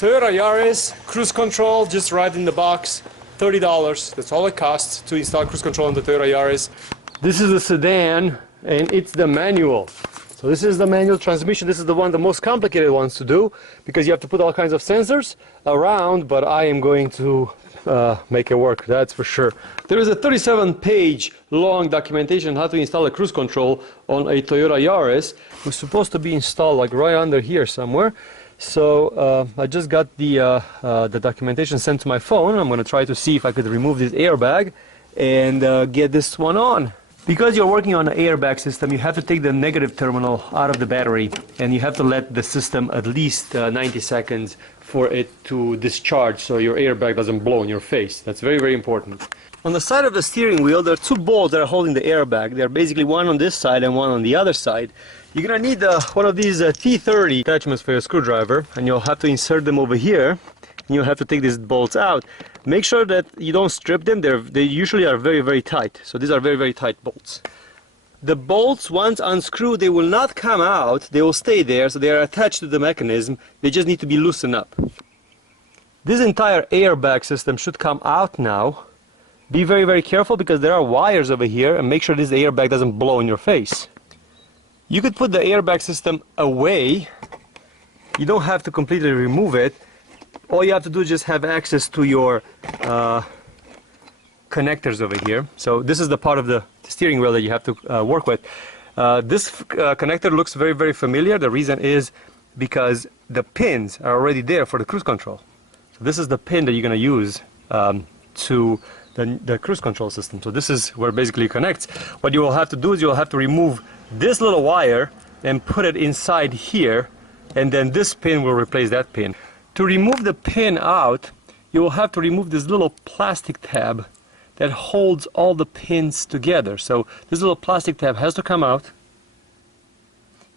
Toyota Yaris, cruise control, just right in the box, $30. That's all it costs to install cruise control on the Toyota Yaris. This is the sedan, and it's the manual. So this is the manual transmission. This is the most complicated ones to do, because you have to put all kinds of sensors around, but I am going to make it work, that's for sure. There is a 37-page long documentation how to install a cruise control on a Toyota Yaris. It's supposed to be installed like right under here somewhere. So I just got the documentation sent to my phone. I'm going to try to see if I could remove this airbag and get this one on. Because you're working on an airbag system, you have to take the negative terminal out of the battery, and you have to let the system at least 90 seconds for it to discharge so your airbag doesn't blow in your face. That's very, very important. On the side of the steering wheel, there are two bolts that are holding the airbag. They're basically one on this side and one on the other side. You're going to need one of these T30 attachments for your screwdriver, and you'll have to insert them over here, and you'll have to take these bolts out. Make sure that you don't strip them. They usually are very, very tight. So these are very, very tight bolts. The bolts, once unscrewed, they will not come out. They will stay there, so they are attached to the mechanism. They just need to be loosened up. This entire airbag system should come out now. Be very, very careful, because there are wires over here, and make sure this airbag doesn't blow in your face. You could put the airbag system away. You don't have to completely remove it. All you have to do is just have access to your connectors over here. So this is the part of the steering wheel that you have to work with. This connector looks very, very familiar. The reason is because the pins are already there for the cruise control. So this is the pin that you're going to use to the cruise control system. So this is where basically it connects. What you will have to do is you'll have to remove this little wire and put it inside here, and then this pin will replace that pin. To remove the pin out, you will have to remove this little plastic tab that holds all the pins together. So this little plastic tab has to come out.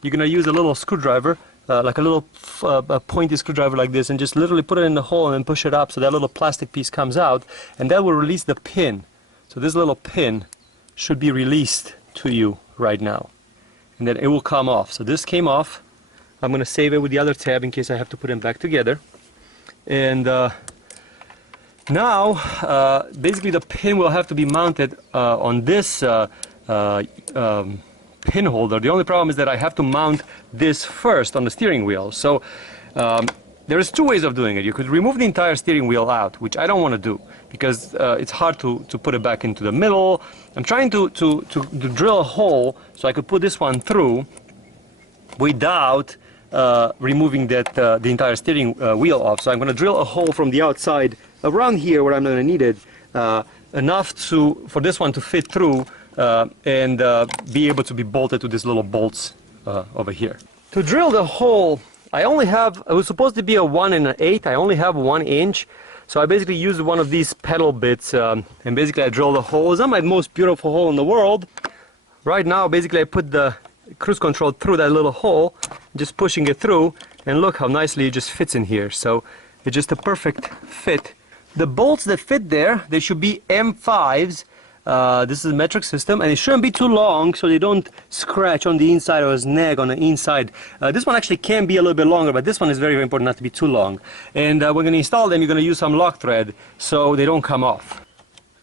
You're going to use a little screwdriver, like a little pointy screwdriver like this, and just literally put it in the hole and then push it up so that little plastic piece comes out, and that will release the pin. So this little pin should be released to you right now, and then it will come off. So this came off. I'm going to save it with the other tab in case I have to put them back together. And now basically the pin will have to be mounted on this pin holder. The only problem is that I have to mount this first on the steering wheel. So there's two ways of doing it. You could remove the entire steering wheel out, which I don't want to do, because it's hard to put it back into the middle. I'm trying to drill a hole so I could put this one through without removing the entire steering wheel off. So I'm going to drill a hole from the outside around here where I'm going to need it, enough for this one to fit through and be able to be bolted to these little bolts over here. To drill the hole, it was supposed to be a 1 1/8. I only have 1 inch. So I basically used one of these pedal bits, and basically I drilled a hole. It's not my most beautiful hole in the world. Right now, basically I put the cruise control through that little hole, just pushing it through, and look how nicely it just fits in here. So it's just a perfect fit. The bolts that fit there, they should be M5s. This is a metric system, and it shouldn't be too long so they don't scratch on the inside or snag on the inside. This one actually can be a little bit longer, but this one is very, very important not to be too long. And we're going to install them. You're going to use some lock thread so they don't come off.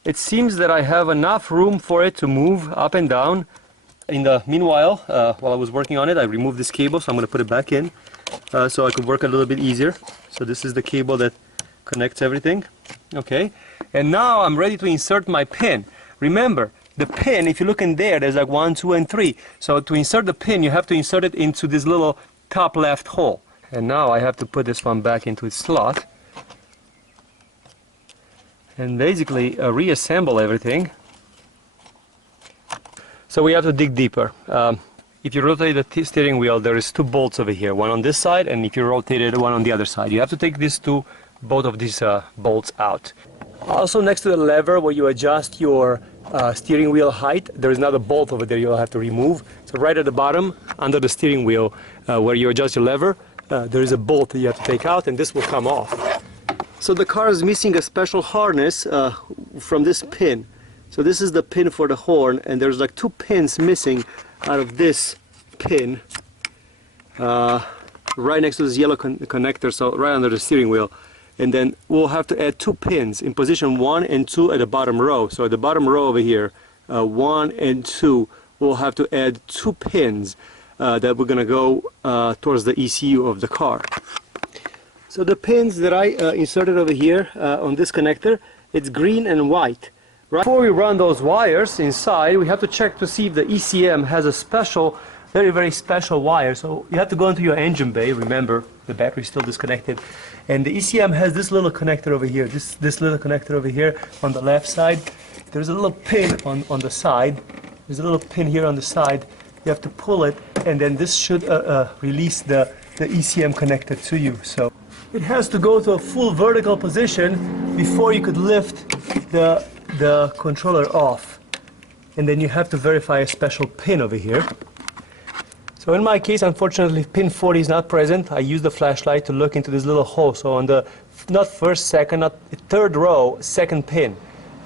It seems that I have enough room for it to move up and down. In the meanwhile, while I was working on it, I removed this cable, so I'm going to put it back in so I could work a little bit easier. So this is the cable that connects everything. Okay, and now I'm ready to insert my pin. Remember, the pin, if you look in there, there's like 1, 2, and 3. So to insert the pin, you have to insert it into this little top left hole. And now I have to put this one back into its slot and basically reassemble everything. So we have to dig deeper. If you rotate the steering wheel, there is 2 bolts over here, one on this side, and if you rotate it, one on the other side. You have to take both of these bolts out. Also, next to the lever where you adjust your steering wheel height, there is another bolt over there you'll have to remove. So right at the bottom, under the steering wheel, where you adjust your lever, there is a bolt that you have to take out, and this will come off. So the car is missing a special harness from this pin. So this is the pin for the horn, and there's like 2 pins missing out of this pin right next to this yellow connector, so right under the steering wheel. And then we'll have to add 2 pins in position 1 and 2 at the bottom row. So at the bottom row over here, 1 and 2, we'll have to add 2 pins that we're going to go towards the ECU of the car. So the pins that I inserted over here on this connector, it's green and white. Right before we run those wires inside, we have to check to see if the ECM has a special, very special wire. So you have to go into your engine bay. Remember, the battery is still disconnected. And the ECM has this little connector over here, this little connector over here on the left side. There's a little pin on the side. There's a little pin here on the side. You have to pull it, and then this should release the ECM connector to you. So it has to go to a full vertical position before you could lift the controller off. And then you have to verify a special pin over here. So in my case, unfortunately, pin 40 is not present. I use the flashlight to look into this little hole. So on the, not first, second, not third row, second pin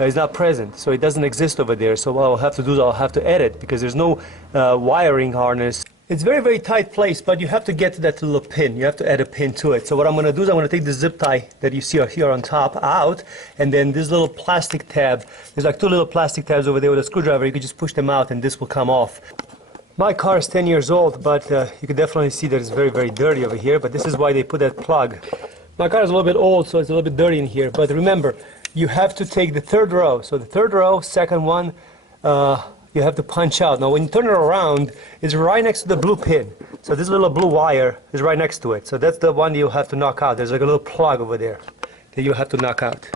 is not present. So it doesn't exist over there. So what I'll have to do is I'll have to edit, because there's no wiring harness. It's very tight place, but you have to get to that little pin. You have to add a pin to it. So what I'm going to do is I'm going to take the zip tie that you see here on top out, and then this little plastic tab. There's like 2 little plastic tabs over there with a screwdriver. You can just push them out and this will come off. My car is 10 years old, but you can definitely see that it's very dirty over here, but this is why they put that plug. My car is a little bit old, so it's a little bit dirty in here, but remember, you have to take the third row. So the third row, second one, you have to punch out. Now when you turn it around, it's right next to the blue pin. So this little blue wire is right next to it. So that's the one you'll have to knock out. There's like a little plug over there that you have to knock out.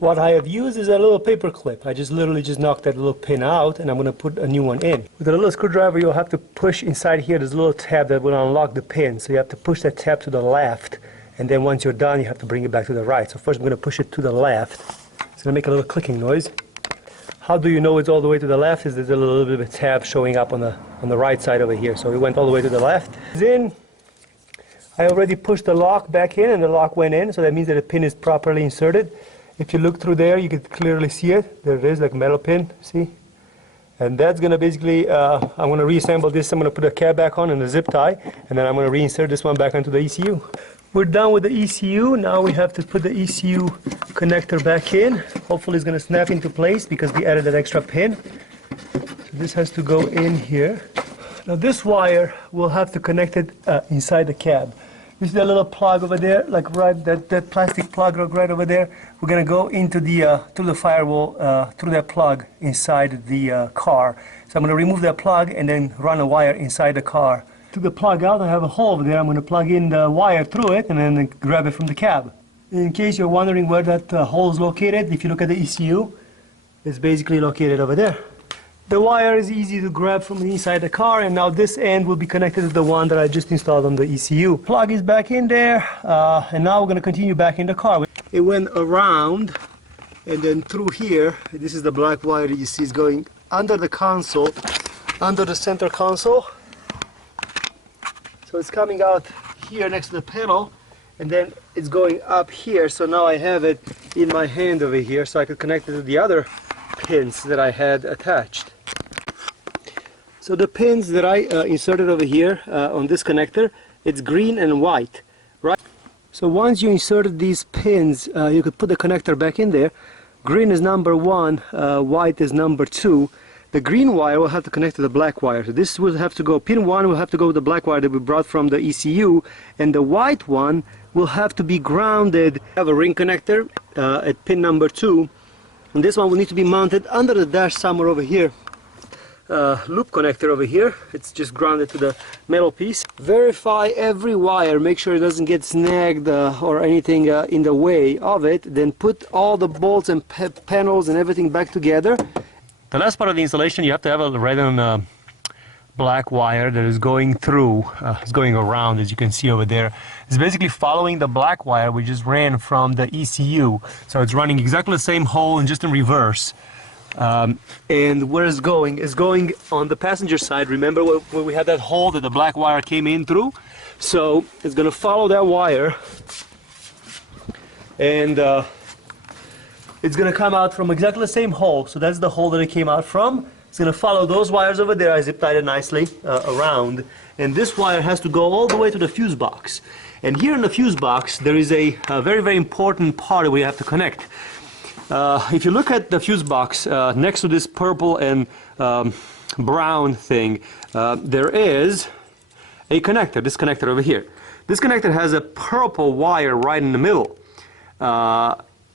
What I have used is a little paper clip. I just literally knocked that little pin out, and I'm going to put a new one in. With a little screwdriver, you'll have to push inside here. There's a little tab that will unlock the pin. So you have to push that tab to the left, and then once you're done, you have to bring it back to the right. So first I'm going to push it to the left. It's going to make a little clicking noise. How do you know it's all the way to the left? Is there's a little bit of a tab showing up on the right side over here. So it went all the way to the left. It's in. I already pushed the lock back in, and the lock went in, so that means that the pin is properly inserted. If you look through there, you can clearly see it. There it is, like a metal pin, see? And that's going to basically, I'm going to reassemble this. I'm going to put a cap back on and a zip tie, and then I'm going to reinsert this one back onto the ECU. We're done with the ECU. Now we have to put the ECU connector back in. Hopefully it's going to snap into place because we added that extra pin. So this has to go in here. Now this wire, we'll have to connect it inside the cab. You see that little plug over there, like right, that plastic plug right over there? We're going to go into through the firewall, through that plug inside the car. So I'm going to remove that plug and then run a wire inside the car. To the plug out, I have a hole over there. I'm going to plug in the wire through it and then grab it from the cab. In case you're wondering where that hole is located, if you look at the ECU, it's basically located over there. The wire is easy to grab from inside the car, and now this end will be connected to the one that I just installed on the ECU. Plug is back in there, and now we're going to continue back in the car. It went around and then through here. This is the black wire you see is going under the console, under the center console. So it's coming out here next to the pedal, and then it's going up here. So now I have it in my hand over here, so I can connect it to the other pins that I had attached. So the pins that I inserted over here on this connector, it's green and white, right? So once you inserted these pins, you could put the connector back in there. Green is number 1, white is number 2. The green wire will have to connect to the black wire. So this will have to go, pin 1 will have to go with the black wire that we brought from the ECU, and the white one will have to be grounded. I have a ring connector at pin number 2, and this one will need to be mounted under the dash somewhere over here. Loop connector over here, it's just grounded to the metal piece. Verify every wire, make sure it doesn't get snagged or anything in the way of it. Then put all the bolts and panels and everything back together. The last part of the installation, you have to have a red and black wire that is going through, it's going around, as you can see over there. It's basically following the black wire we just ran from the ECU. So it's running exactly the same hole and just in reverse. And where it's going on the passenger side. Remember where we had that hole that the black wire came in through? So it's going to follow that wire, and it's going to come out from exactly the same hole. So that's the hole that it came out from. It's going to follow those wires over there. I zip tied it nicely around. And this wire has to go all the way to the fuse box. And here in the fuse box, there is a very, very important part we have to connect. If you look at the fuse box next to this purple and brown thing, there is a connector, this connector over here. This connector has a purple wire right in the middle.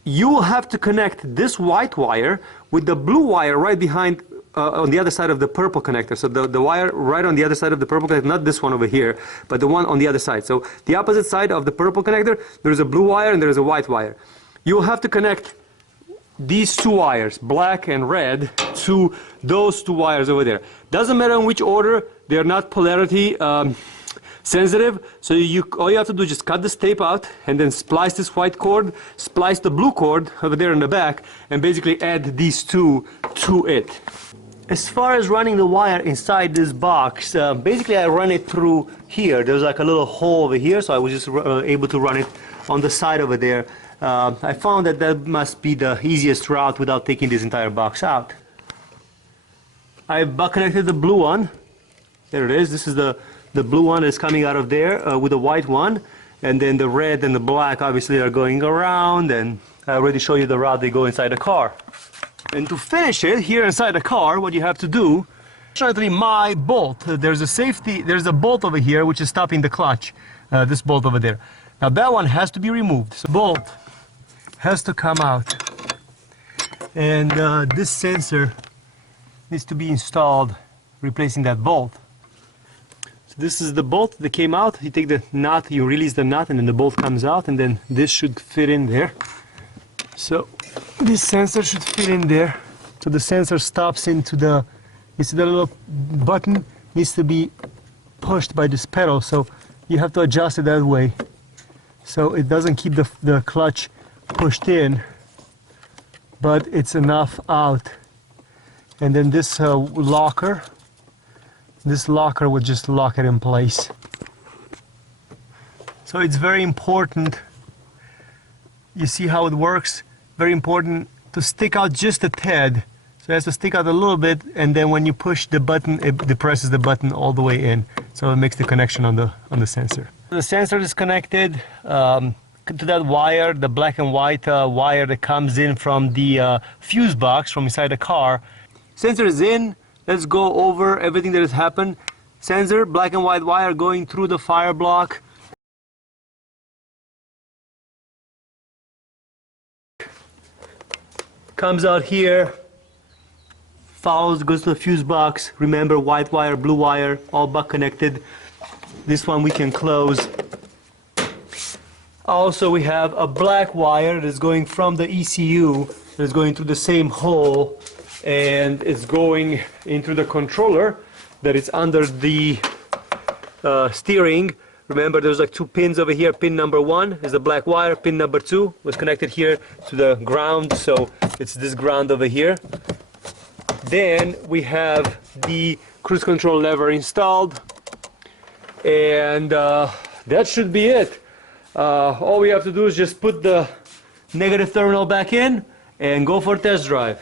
You will have to connect this white wire with the blue wire right behind on the other side of the purple connector. So the wire right on the other side of the purple connector, not this one over here, but the one on the other side. So the opposite side of the purple connector, there's a blue wire and there's a white wire. You will have to connect these two wires, black and red, to those two wires over there. Doesn't matter in which order, they're not polarity sensitive, so all you have to do is just cut this tape out and then splice this white cord, splice the blue cord over there in the back, and basically add these two to it. As far as running the wire inside this box, basically I run it through here. There's like a little hole over here, so I was just able to run it on the side over there. I found that that must be the easiest route without taking this entire box out. I've butt connected the blue one. There it is. This is the blue one is coming out of there with the white one, and then the red and the black obviously are going around, and I already showed you the route they go inside the car. And to finish it here inside the car, what you have to do, fortunately my bolt, there's a bolt over here which is stopping the clutch, this bolt over there. Now that one has to be removed, so bolt has to come out, and this sensor needs to be installed, replacing that bolt. So this is the bolt that came out. You take the nut, you release the nut, and then the bolt comes out, and then this should fit in there. So this sensor should fit in there. So the sensor stops into the, you see the little button needs to be pushed by this pedal, so you have to adjust it that way so it doesn't keep the clutch pushed in, but it's enough out. And then this locker would just lock it in place. So it's very important, you see how it works, very important to stick out just a tad. So it has to stick out a little bit, and then when you push the button, it depresses the button all the way in. So it makes the connection on the sensor. The sensor is connected to that wire, the black and white wire that comes in from the fuse box from inside the car. Sensor is in. Let's go over everything that has happened. Sensor, black and white wire going through the fire block. Comes out here, follows, goes to the fuse box. Remember, white wire, blue wire, all butt connected. This one we can close. Also, we have a black wire that is going from the ECU, that is going through the same hole, and it's going into the controller that is under the steering. Remember, there's like two pins over here. Pin number 1 is the black wire. Pin number 2 was connected here to the ground, so it's this ground over here. Then we have the cruise control lever installed, and that should be it. All we have to do is just put the negative terminal back in and go for a test drive.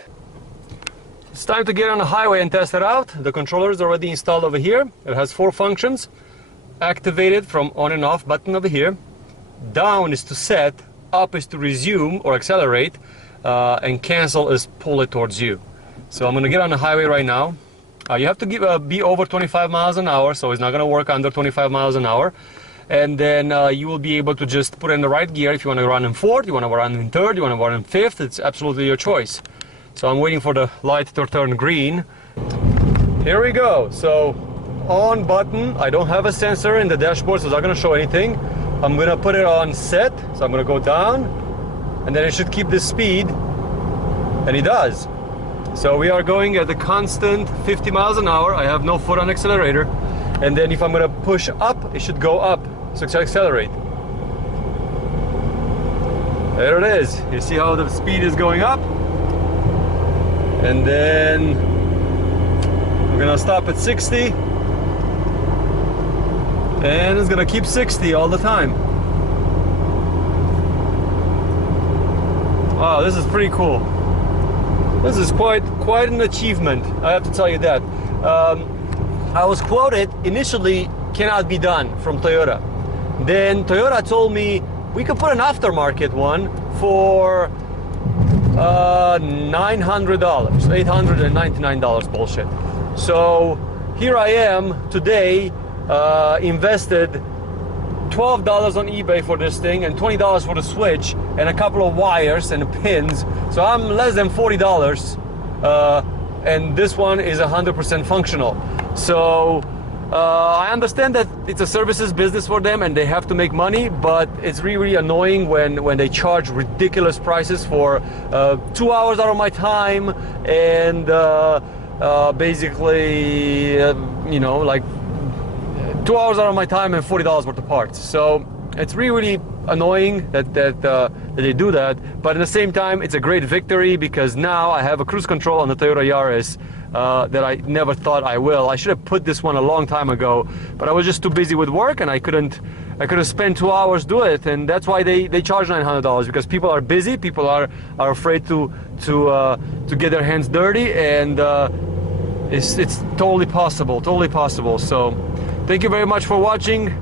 It's time to get on the highway and test it out. The controller is already installed over here. It has 4 functions. Activated from on and off button over here. Down is to set, up is to resume or accelerate, and cancel is pull it towards you. So I'm going to get on the highway right now. You have to be over 25 miles an hour, so it's not going to work under 25 miles an hour. And then you will be able to just put in the right gear. If you want to run in 4th, you want to run in 3rd, you want to run in 5th, it's absolutely your choice. So I'm waiting for the light to turn green. Here we go. So on button, I don't have a sensor in the dashboard, so it's not going to show anything. I'm going to put it on set, so I'm going to go down, and then it should keep this speed, and it does. So we are going at a constant 50 miles an hour. I have no foot on accelerator, and then if I'm going to push up, it should go up, so accelerate. There it is. You see how the speed is going up, and then I'm going to stop at 60. And it's gonna keep 60 all the time. Wow, this is pretty cool. This is quite an achievement, I have to tell you that. I was quoted initially cannot be done from Toyota. Then Toyota told me we could put an aftermarket one for $900, $899 bullshit. So here I am today, invested $12 on eBay for this thing and $20 for the switch and a couple of wires and pins. So I'm less than $40, and this one is 100% functional. So I understand that it's a services business for them and they have to make money, but it's really annoying when they charge ridiculous prices for 2 hours out of my time and basically, you know, like 2 hours out of my time and $40 worth of parts. So it's really annoying that they do that, but at the same time it's a great victory because now I have a cruise control on the Toyota Yaris that I never thought I will. I should have put this one a long time ago, but I was just too busy with work and I couldn't spend 2 hours do it, and that's why they charge $900, because people are busy, people are afraid to get their hands dirty, and it's totally possible. So thank you very much for watching.